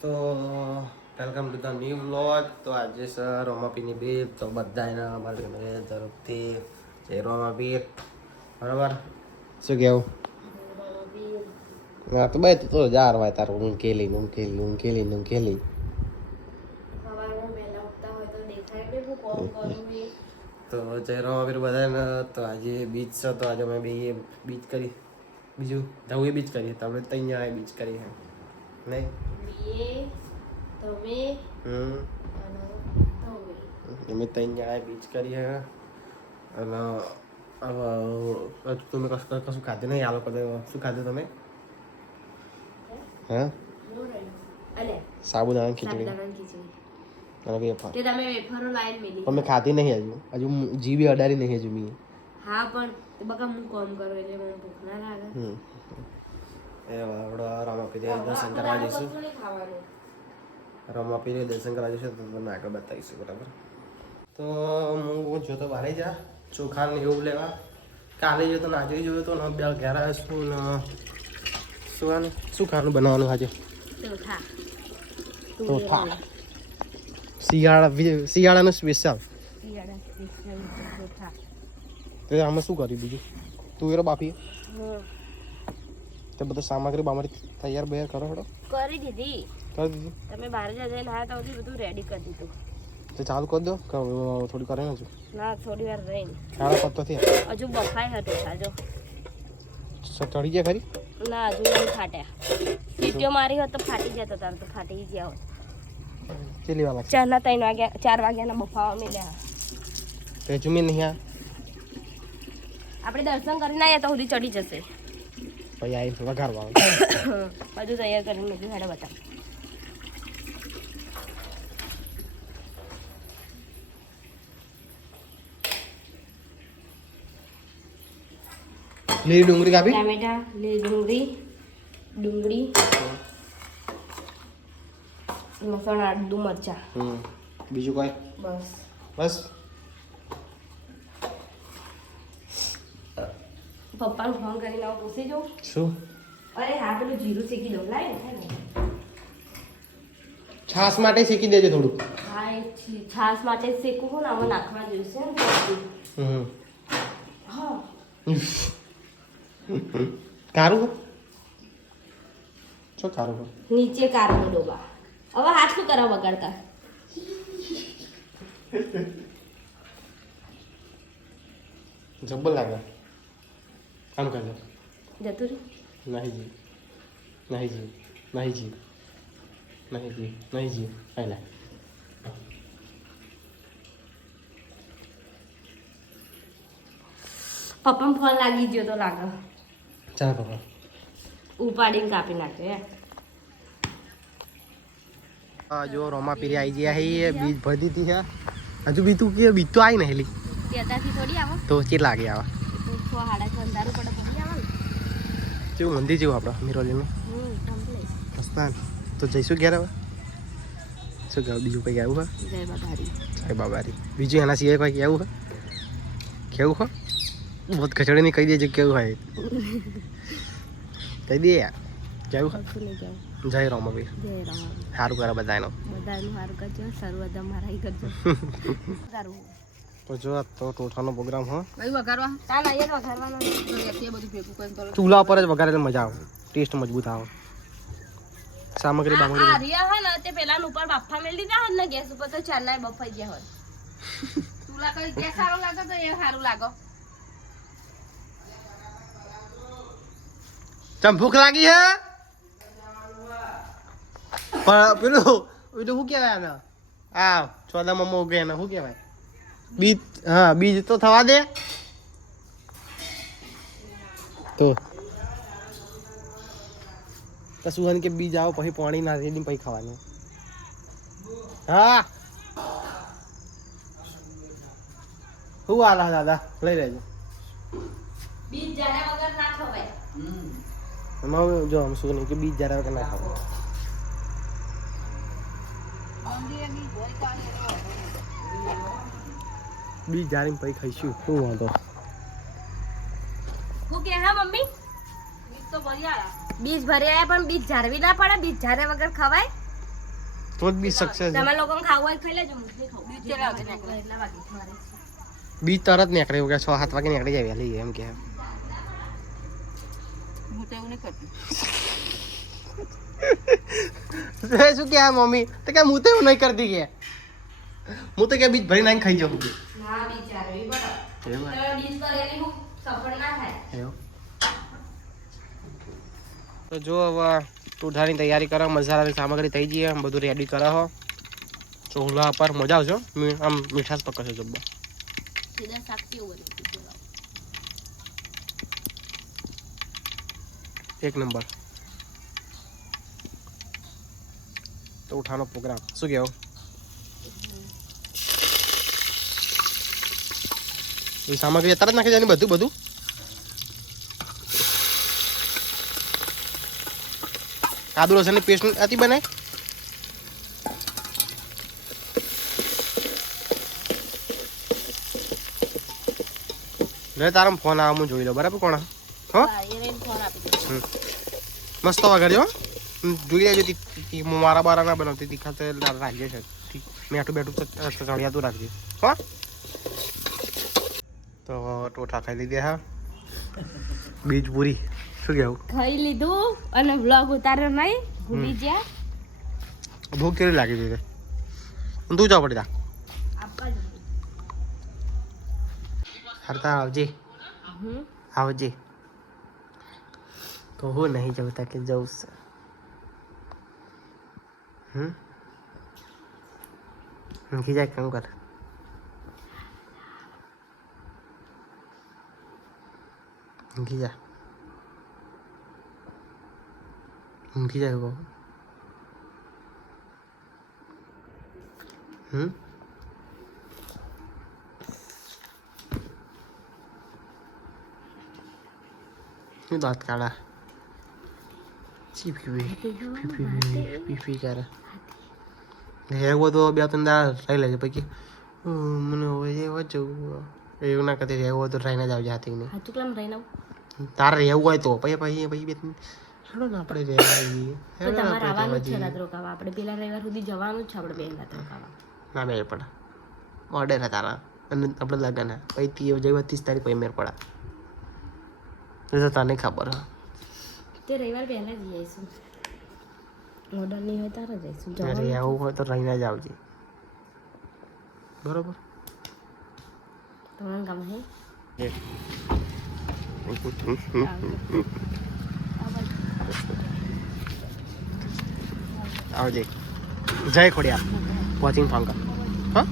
તો welcome to the new vlog તો આજે સર રોમાપીની બેબ તો બધા એના અમારી ઘરે તરફથી જય રોમાપી બરાબર? શું કહેવું હા તો બે તો જાર ભાઈ તારું હું કેલી હું કેલી હું કેલી હું કેલી. ને તો જય રોમાપીર બધાને તો આજે બીચ છે તો આજે અમે બે બીચ કરી. બીજું ધવું બીચ કરીએ તો આપણે ત્યાં બીચ કરીએ. નહીં? તમે હમ. અને તમે. અમે ત્રણ જણાએ બીચ કરી હે અને હવે તમે કશું કશું ખાધું નહીં? આ લોકો શું ખાધું તમે? હા? સાબુદાણા ખીચડી. વેફર. તે તમે વેફરો લાઈન મેલી અમે ખાધી નહીં હજુ. હજુ જીવી અડારી નહીં હજુ મી. હા પણ બકા હું કોમ કરો એટલે મને ભૂખ ના લાગે. એ આપણે રામાપીરે દર્શન કરવા જઈશું. કશું નહીં દર્શન કરવા જઈશું તો તમને આગળ બતાવીશું બરાબર? તો હું જોતો બહાર જા ચોખા ને એવું લેવા. કાલે જો તો આજે જોયો તો ને બે ઘેર આવ્યો ને શું શું ખાવાનું બનાવવાનું આજે? ચોથા શિયાળા શિયાળાનું સ્પેશિયલ તો આમાં શું કર્યું બીજું? તું એરો બાફી હમ. તે બધું સામગ્રી બામરી તૈયાર બૈયાર કરો હેડો. કરી દીધી. કરી દીધી. તમે બહાર જઈને આવ્યા તો બધું રેડી કરી દીધું. તો ચાલુ કરી દો થોડી કરે ને હજુ ના થોડી વાર રહીને. ખાડા પત્તો થી હજુ બફાય હતો સાજો ચડી ગયા ખરી? ના હજુ નહીં ફાટ્યા. સીટીઓ મારી હોત તો ફાટી જતો તાર તો ફાટી ગયા હોત. કેટલી લાગશે? ચારના ત્રણ વાગ્યા ચાર વાગ્યાના બફાવા મળ્યા તે હજુ મેં નહીં આપણે દર્શન કરીને આવ્યા તો સુધી ચડી જશે. પછી આવી. વઘારવાનું બધું તૈયાર કરીને મેં હેડે બતાવ. લીલી ડુંગળી કાપી? ટામેટા લીલી ડુંગળી ડુંગળી મસાલા આદુ મરચા હમ. બીજું કોઈ? બસ. બસ. પપ્પાને ફોન કરીને આવું પૂછી જાઉં. શું? અરે હા પેલું જીરું શેકી દઉં. લાય ને છાસ માટે શેકી દેજો થોડું હા એ છાસ માટે શેકું હું ને આમાં નાખવા જોઈશે ને હા. કારું શું કારું નીચે કારનો ડોબા. હવે હાથ શું કરવા વગાડતા? જબ્બર લાગે. આમ કરજો જતું રહ્યું નહીં જી. નહીં જી. નહીં જી. નહીં જી. નહીં જી. પહેલા પપ્પાને ફોન લાગી ગયો તો લાગે. ચાલ પપ્પા. ઉપાડીને કાપી નાખે હા. આ જો રોમા પીરી આવી ગયા હે બીજ ભરી દીધી છે હજુ બી તું કે બીજ તો આવી નહીં લી. થોડી આવો. તો ચેટ લાગે આવા? કેવું મંદિર જેવું આપણે મિરોલીનું મસ્તાન તો જઈશું ઘેર હવે? શું કહેવું બીજું કંઈ આવું હોય જય બાબારી. બીજું એના સિવાય કંઈક આવ્યું હોય કેવું હોય બહુ ખચડી કહી દેજો કેવું હોય. કહી દે યાર. કેવું હોય જય રામાભાઈ સારું કરે બધાનો બધાનું સારું કરજો સર્વ મારા કરજો. સારું. તો જો આ તો ટોઠાનો પ્રોગ્રામ હો. ચાલ અહીંયા જ વઘારવાનો. બધું ભેગું કરીને તો ચૂલા પર જ વઘારે મજા આવે. ટેસ્ટ મજબૂત આવે. સામગ્રી આ બામગ્રી ને તે પેલા ઉપર બાફા મેલી દીધા હોત ને ગેસ ઉપર તો ચારના બફાઈ ગયા હોય. તુલા કઈ ગેસ સારો લાગે તો એ સારું લાગો. ચમ ભૂખ લાગી હે? પણ પેલું પેલું શું કહેવાય આને? આ ચોદામાં મોગે એને શું કહેવાય? બીજ હા બીજ તો થવા દે. તો. કશું કે બીજ આવો પછી પાણી ના રેડી પછી ખાવાનું. હા. શું આલા દાદા? લઈ લેજો. બીજ જાડા વગર ના ખવાય. જો આમ શું કે બીજ જરા વગર ના ખાવ બીજ જારી પછી ખાઈશું. શું વાંધો? હું કે હા મમ્મી? બીજ તો ભરી આયા. બીજ ભરી આયા પણ બીજ જારવી ના પડે. બીજ જારે વગર ખવાય? તો જ બી સક્સેસ તમે લોકોને ખાવું હોય ખાઈ લેજો. હું ખાઉં. બીજ કેટલા વાગે નીકળે? એટલા વાગે મારે. બી તરત નીકળે કે છ સાત વાગે નીકળી જાય વહેલી એમ કે. હું તો એવું નહીં કરતી. શું કે આ મમ્મી? તો કે હું તો એવું નહીં કરતી કે. હું તો કે બીજ ભરી નાખી ખાઈ જાઉં. કે ના બિચારો એ બરો એવું ડીશ કરેલી હું સફળ ના થાય. એવું. તો જો હવે ટુઢાની તૈયારી કરો મસાલાની સામગ્રી થઈ ગઈ આમ બધું રેડી કરો હો. ચોહલા પર મજા આવશે આમ મીઠાશ પકડશે જબ્બા? એક નંબર. તો ઉઠાનો પ્રોગ્રામ શું કહેવું સામગ્રી જ નાખી જાય બધું બધું. કાદુ લસણની પેસ્ટ હતી બને રે તારો ફોન આવે હું જોઈ લઉં. બરાબર કોણ હો. મસ્ત વગાડ્યો જોઈ લેજો મારા બારા ના બનાવતી તીખા તો રાખજે છે મેઠું બેઠું તો ચડિયાતું રાખજે. હો? તો ટોઠા ખાઈ લીધા હા. બીજ પૂરી. શું કહેવું ખાઈ લીધું અને વ્લોગ ઉતાર્યો નહીં ભૂલી ગયા. ભૂખ કેવી લાગી છે તું જાવ પડી જા હરતા આવજે. આવજે. તો હું નહીં જવું તા કે જવું છે હમ ઊંઘી જાય કેમ કર. ઊંઘી જા ઊંઘી જાય બહુ હમ શું દાંત કાઢા ચી પીવી પી પી પી પી કરે હેવો તો બે ત્રણ દાળ રહી લેજે પછી "ઉહ, મને હવે એવા જવું એવું ના કરતી રહેવું હોય તો રહીને જ આવજે હાથી ને હાચું કેમ રહીને આવું? તારે રહેવું હોય તો. પછી પછી પછી બે હેડો ને આપણે રહેવા આવીએ હેડો ને તમારે આપણે રહેવા રાત આપણે પેલા રવિવાર સુધી જવાનું જ છે આપણે રાત રોકાવા. ના મેળ પડે. ઓર્ડર હતા તારા. અને આપણે લગન. હા પછી તી જઈ ત્રીસ તારીખ પછી મેળ પડા. એ તો તને ખબર હા. તે રવિવાર પહેલા જ જઈશું. ઓર્ડર નહીં હોય તારે જઈશું. જવાનું આવું હોય તો રહીને જ આવજે. બરોબર? તમને ગમે Ya. આવજે જય ખોડિયા વોચિંગ ફાંકા હા